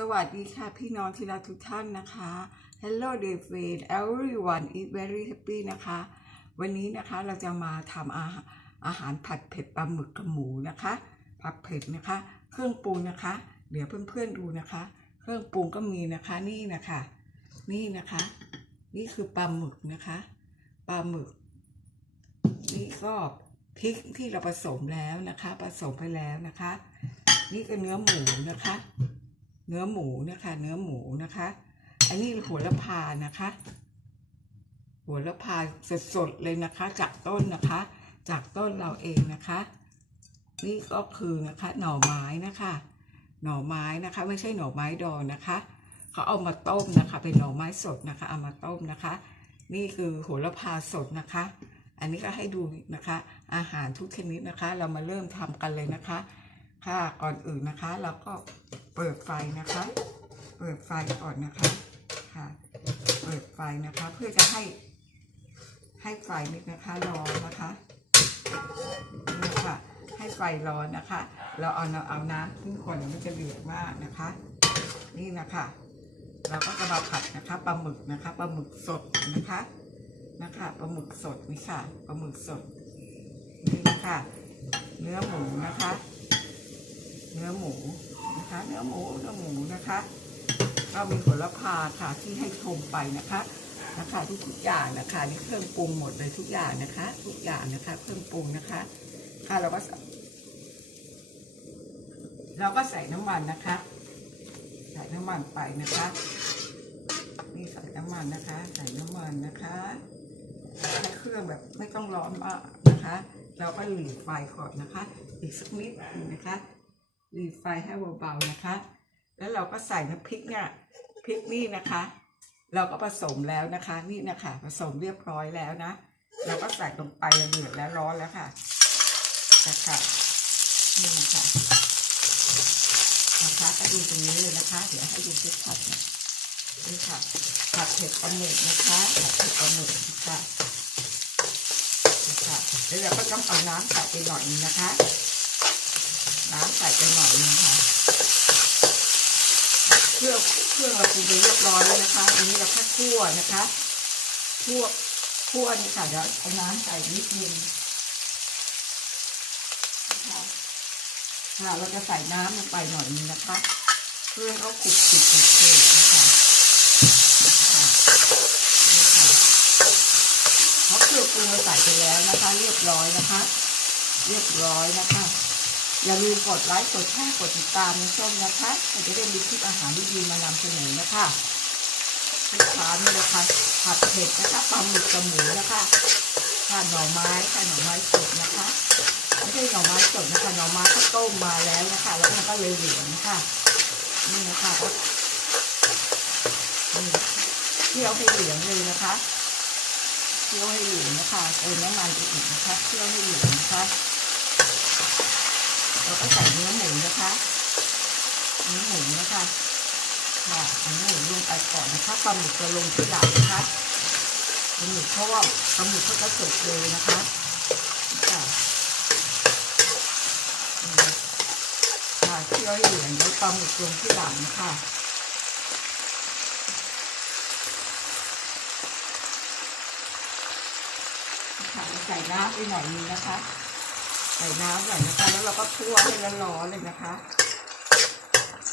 สวัสดีค่ะพี่น้องที่รักทุกท่านนะคะ Hello dear friend everyone is very happy นะคะ วันนี้นะคะเราจะมาทำอาหารอาหารผัดเผ็ดปลาหมึกกับหมูนะคะ ผัดเผ็ดนะคะ เครื่องปรุงนะคะ เดี๋ยวเพื่อนๆดูนะคะ เครื่องปรุงก็มีนะคะนี่นะคะ นี่นะคะ นี่คือปลาหมึกนะคะปลาหมึก นี่ก็พริกที่เราผสมแล้วนะคะ ผสมไปแล้วนะคะ นี่ก็เนื้อหมูนะคะ เนื้อหมูนะคะ เนื้อหมูนะคะ อันนี้หัวละพานะคะ หัวละพาสดๆเลยนะคะ จากต้นนะคะ จากต้นเราเองนะคะ นี่ก็คือนะคะหน่อไม้นะคะ หน่อไม้นะคะ ไม่ใช่หน่อไม้ดองนะคะเขาเอามาต้มนะคะ เป็นหน่อไม้สดนะคะ เอามาต้มนะคะ นี่คือโหระพาสดนะคะอันนี้ก็ให้ดูนะคะ อาหารทุกชนิดนะคะ เรามาเริ่มทำกันเลยนะคะ ค่ะก่อนอื่นนะคะเราก็เปิดไฟนะคะ เปิดไฟก่อนนะคะค่ะ เปิดไฟนะคะ เพื่อจะให้ให้ไฟนิดนะคะร้อนนะคะนี่ค่ะให้ไฟร้อนนะคะ เราเอาเอาเอาน้ำขึ้นก่อนเดี๋ยวมันจะเดือดมากนะคะ นี่นะคะ เราก็จะมาผัดนะคะปลาหมึกนะคะปลาหมึกสดนะคะนะคะปลาหมึกสดนี่ค่ะปลาหมึกสดนี่นะคะเนื้อหมูนะคะ นื้อหมูนะคะ เนื้อหมูเนื้อหมูนะคะ ก็มีผลพาค่ะที่ให้ชมไปนะคะนะคะทุกทุกอย่างนะคะนี่เครื่องปรุงหมดเลยทุกอย่างนะคะ ทุกอย่างนะคะ เครื่องปรุงนะคะค่ะเราก็เราก็ใส่น้ำมันนะคะ ใส่น้ำมันไปนะคะนี่ใส่น้ำมันนะคะ ใส่น้ำมันนะคะให้เครื่องแบบไม่ต้องร้อนมากนะคะ เราก็หลีไฟก่อนนะคะ อีกสักนิดนึงนะคะ หลีไฟให้เบาๆนะคะ แล้วเราก็ใส่น้ำพริกเนี่ยพริกนี่นะคะ เราก็ผสมแล้วนะคะนี่นะคะผสมเรียบร้อยแล้วนะเราก็ใส่ลงไประเดือดแล้วร้อนแล้วค่ะนะคะนี่นะคะนะคะก็ดูตรงนี้เลยนะคะ เดี๋ยวให้ดูชัดๆนะนี่ค่ะผัดเผ็ดปลาหมึกนะคะผัดเผ็ดปลาหมึกค่ะนะคะแล้วเราก็ต้องเอาน้ำใส่ไปหน่อยนึงนะคะ น้ำใส่ไปหน่อยนึงค่ะเครื่องเครื่องเราปรุงไปเรียบร้อยแล้วนะคะอันนี้เราแค่คั่วนะคะคั่วคั่วนี่ค่ะเดี๋ยวเอาน้ำใส่นิดนึงนะคะค่ะเราจะใส่น้ำลงไปหน่อยนึงนะคะเพื่อให้เขาขลุกขลุกขลุกขลุกนะคะค่ะนี่ค่ะเพราะเครื่องปรุงเราใส่ไปแล้วนะคะ เรียบร้อยนะคะ เรียบร้อยนะคะ อย่าลืมกดไลค์ กดแชร์ กดติดตามในช่องนะคะเราจะได้มีคลิปอาหารดีๆมานำเสนอนะคะลูกค้านี่เลยค่ะผัดเผ็ดนะคะปลาหมึกกับหมูนะคะค่ะหน่อไม้ค่ะหน่อไม้สดนะคะ ไม่ใช่หน่อไม้สดนะคะ หน่อไม้ก็ต้มมาแล้วนะคะ แล้วมันก็เลยเหลืองนะคะนี่นะคะนี่เคี่ยวให้เหลืองเลยนะคะเคี่ยวให้เหลืองนะคะเติมน้ำมันอีกนะคะเคี่ยวให้เหลืองนะคะ เราก็ใส่เนื้อหมูนะคะเนื้อหมูนะคะค่ะเอาเนื้อหมูลงไปก่อนนะคะปลาหมึกจะลงที่หลังนะคะปลาหมึกเพราะว่าปลาหมึกเขาจะสดเลยนะคะค่ะค่ะเคี่ยวเหลืองแล้วปลาหมึกลงที่หลังค่ะค่ะใส่น้ำไปหน่อยนึงนะคะ ใส่น้ำหน่อยนะคะ แล้วเราก็คั่วให้ร้อนๆเลยนะคะ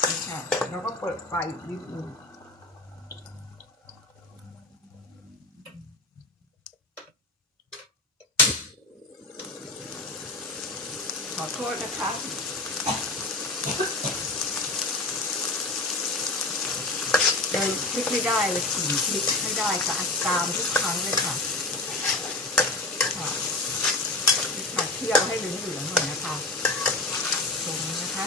นี่ค่ะเราก็เปิดไฟอีกนิดนึงขอโทษนะคะเลยพลิกไม่ได้เลยกลิ่พลิกไม่ได้ค่ะตามทุกครั้งเลยค่ะ ค่ะ เคี่ยวให้เหลืองๆหน่อยนะคะตรงนี้นะคะ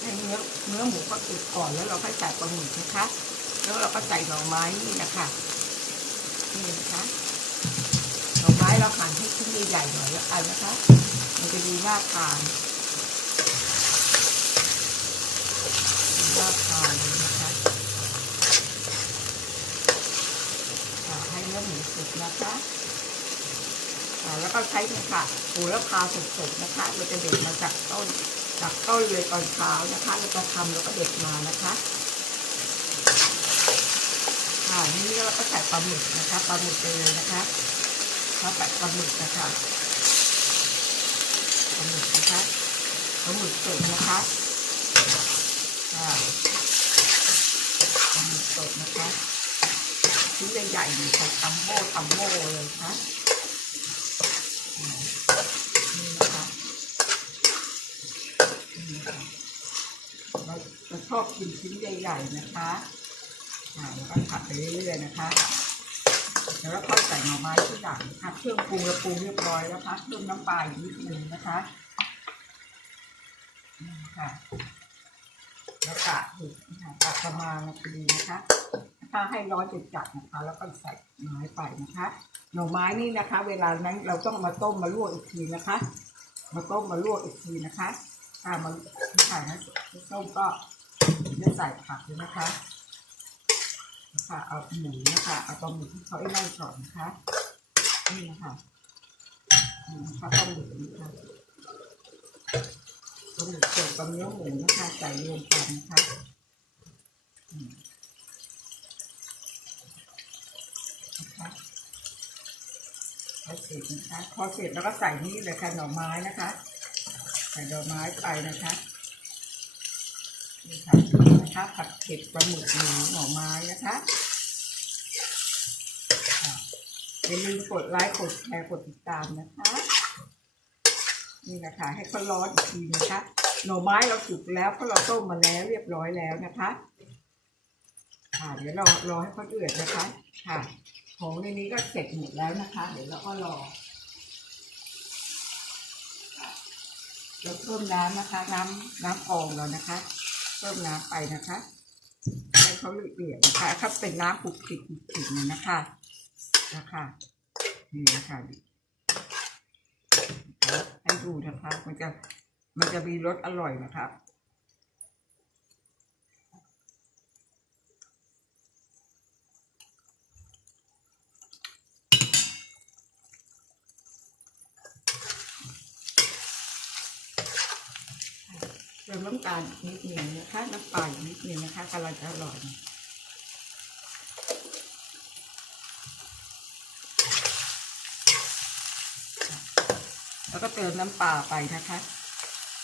ให้เนื้อเนื้อหมูก็ติดก่อนแล้วเราค่อยใส่ปลาหมึกนะคะ แล้วเราก็ใส่หน่อไม้นี่นะคะนี่นะคะหน่อไม้เราหั่นให้ชิ้นใหญ่ๆหน่อยแล้วกันนะคะ มันจะดีน่าทานดีน่าทานเลยนะคะให้เนื้อหมูสุกนะคะ แล้วก็ใช้เนี่ยค่ะโหระพาสดๆนะคะ เราจะเด็ดมาจากต้นจากต้นเลยตอนเช้านะคะแล้วก็ทำแล้วก็เด็ดมานะคะค่ะนี่เราก็ใส่ปลาหมึกนะคะปลาหมึกไปเลยนะคะเราใส่ปลาหมึกนะคะปลาหมึกนะคะปลาหมึกสดนะคะค่ะปลาหมึกสดนะคะชิ้นใหญ่ๆเลยค่ะทำโม่ทำโม่เลยค่ะอ่านี่นะคะนี่นะคะเราเรา ชิ้นใหญ่ ๆ นะคะแล้วก็ผัดไปเรื่อยๆนะคะแล้วก็ใส่หน่อไม้ที่หลังค่ะเครื่องปรุงเราปรุงเรียบร้อยแล้วคะเพิ่มน้ำปลาอีกนิดนึงนะคะนี่ค่ะแล้วกะถูกนะคะกะประมาณพอดีนะคะ ถ้าให้ร้อนจัดๆนะคะ แล้วก็ใส่ไม้ไปนะคะ หน่อไม้นี่นะคะ เวลานั้นเราต้องมาต้มมาลวกอีกทีนะคะ มาต้มมาลวกอีกทีนะคะถ้ามันถ่ายนะต้มก็ จะใส่ผักเลยนะคะนะคะเอาหมูนะคะเอาปลาหมึกที่เขาไอ้นั่นก่อนนะคะ นี่นะคะนี่นะคะปลาหมึกนะคะปลาหมึกเกี่ยวกับเนื้อหมูนะคะใส่รวมกันนะคะนะคะพอเสร็จนะคะพอเสร็จแล้วก็ใส่นี่เลยค่ะหน่อไม้นะคะ ใส่ดอกไม้ไปนะคะ นี่ค่ะนะคะผัดเผ็ดปลาหมึกหมูหน่อไม้นะคะอย่าลืมกดไลค์กดแชร์กดติดตามนะคะ นี่นะคะ ให้เขาร้อนอีกทีนะคะ หน่อไม้เราสุกแล้วเพราะเราต้มมาแล้วเรียบร้อยแล้วนะคะค่ะเดี๋ยวรอรอให้เขาเดือดนะคะค่ะของในนี้ก็เสร็จหมดแล้วนะคะ เดี๋ยวเราก็รอเราเพิ่มน้ำนะคะ น้ำน้ำอองเรานะคะ เพิ่มน้ำไปนะคะให้เขาเอียดนะคะถ้าเป็นน้ำปุกขิกปุกขิกเนี่ยนะคะนะคะนี่นะคะให้ดูนะคะ มันจะมันจะมีรสอร่อยนะคะเน้ำตาลนิดหนึงนะคะน้ำปลาอีกนิดหนึงนะคะกำลังจะอร่อยแล้วก็เติมน้ำปลาไปนะคะ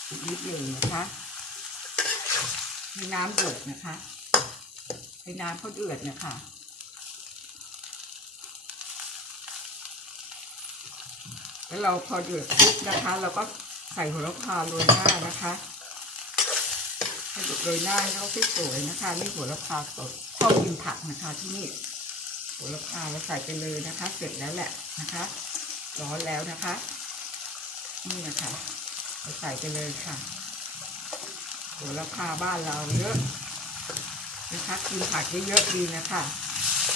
อีกนิดหนึ่งนะคะให้น้ำเดือดนะคะให้น้ำเขาเดือดนะคะแล้วเราพอเดือดปุ๊บนะคะ เราก็ใส่หัวละพาโรยหน้านะคะ โรยหน้าให้เขาสวยนะคะนี่หัวละพาสดชอบกินผักนะคะที่นี่หัวละพาเราใส่ไปเลยนะคะ เสร็จแล้วแหละนะคะ ร้อนแล้วนะคะ นี่นะคะเราใส่ไปเลยค่ะโหราคาบ้านเราเยอะนะคะกินผักเยอะๆดีนะคะ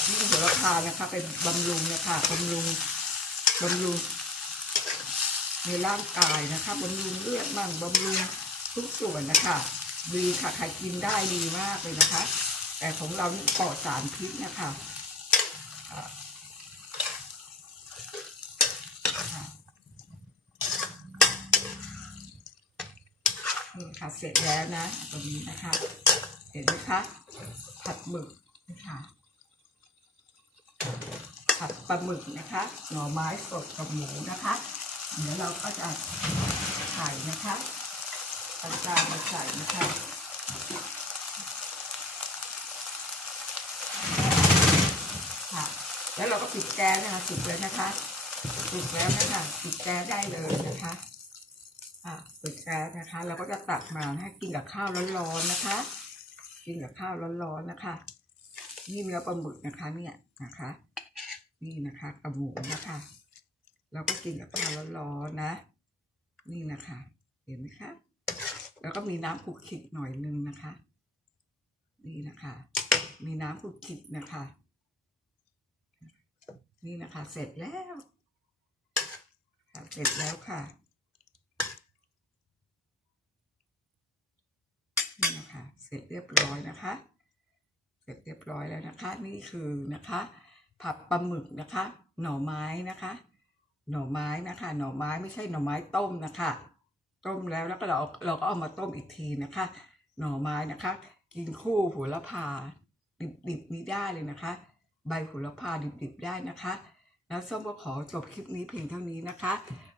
นี่โหระพานะคะเป็นบำรุงนะคะบำรุงบำรุงในร่างกายนะคะบำรุงเลือดบ้างบำรุงทุกส่วนนะคะ ดีค่ะใครกินได้ดีมากเลยนะคะ แต่ของเรานี่ปลอดสารพิษนะคะค่ะนี่ค่ะเสร็จแล้วนะตรงนี้นะคะ เห็นไหมคะผัดหมึกนะคะผัดปลาหมึกนะคะ หน่อไม้สดกับหมูนะคะ เดี๋ยวเราก็จะใส่นะคะ เอาจานมาใส่นะคะค่ะ แล้วเราก็ปิดแก๊สนะคะปิดเลยนะคะปิดแล้วนะคะปิดแก๊สได้เลยนะคะค่ะปิดแก๊สนะคะ เราก็จะตักมาให้กินกับข้าวร้อนๆนะคะ กินกับข้าวร้อนๆนะคะ นี่เนื้อปลาหมึกนะคะ เนี่ยนะคะ นี่นะคะกับหมูนะคะ เราก็กินกับข้าวร้อนๆนะ นี่นะคะ เห็นไหมคะ แล้วก็มีน้ำขุกขิกหน่อยนึงนะคะ นี่นะคะ มีน้ำขุกขิกนะคะ นี่นะคะ เสร็จแล้วเสร็จแล้วค่ะนี่นะคะเสร็จเรียบร้อยนะคะ เสร็จเรียบร้อยแล้วนะคะ นี่คือนะคะ ผัดปลาหมึกนะคะ หน่อไม้นะคะ หน่อไม้นะคะ หน่อไม้ไม่ใช่หน่อไม้ต้มนะคะ ต้มแล้วแล้วก็เราเราก็เอามาต้มอีกทีนะคะ หน่อไม้นะคะ กินคู่หัวละพาดิบๆนี้ได้เลยนะคะ ใบหัวละพาดิบๆได้นะคะ แล้วส้มก็ขอจบคลิปนี้เพียงเท่านี้นะคะ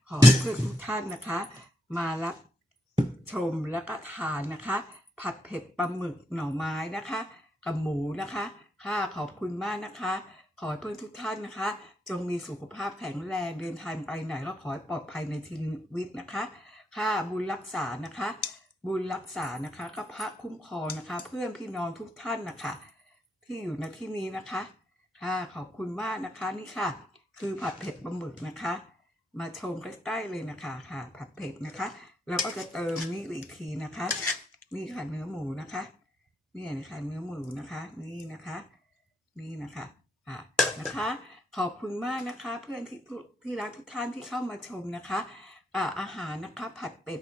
ขอเพื่อนทุกท่านนะคะ มารับชมแล้วก็ทานนะคะ ผัดเผ็ดปลาหมึกหน่อไม้นะคะ กับหมูนะคะ ค่ะขอบคุณมากนะคะ ขอให้เพื่อนทุกท่านนะคะ จงมีสุขภาพแข็งแรงเดินทางไปไหนก็ขอให้ปลอดภัยในชีวิตนะคะ ค่ะบุญรักษานะคะ บุญรักษานะคะก็พระคุ้มครองนะคะ เพื่อนพี่น้องทุกท่านนะคะ ที่อยู่ในที่นี้นะคะ ค่ะขอบคุณมากนะคะนี่ค่ะ คือผัดเผ็ดปลาหมึกนะคะ มาชมใกล้ๆเลยนะคะค่ะ ผัดเผ็ดนะคะแล้วก็จะเติมนี่อีกทีนะคะนี่ค่ะเนื้อหมูนะคะนี่นะคะเนื้อหมูนะคะ นี่นะคะ นี่นะคะอะนะคะ ขอบคุณมากนะคะ เพื่อนที่ทุที่รักทุกท่านที่เข้ามาชมนะคะ อาหารนะคะ ผัดเป็ด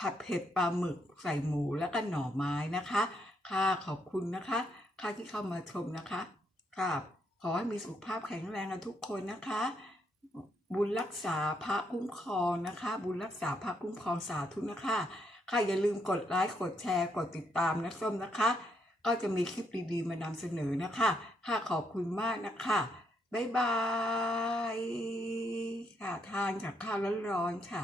ผัดเผ็ดปลาหมึกใส่หมูแล้วก็หน่อไม้นะคะ ค่ะขอบคุณนะคะ ค่ะที่เข้ามาชมนะคะค่ะขอให้มีสุขภาพแข็งแรงกันทุกคนนะคะ บุญรักษาพระคุ้มครองนะคะ บุญรักษาพระคุ้มครองสาธุนะคะ ค่ะอย่าลืมกดไลค์กดแชร์กดติดตามนะส้มนะคะ ก็จะมีคลิปดีๆมานำเสนอนะคะ ค่ะขอบคุณมากนะคะ บ๊ายบาย ค่ะ ทานกับข้าวร้อนๆค่ะ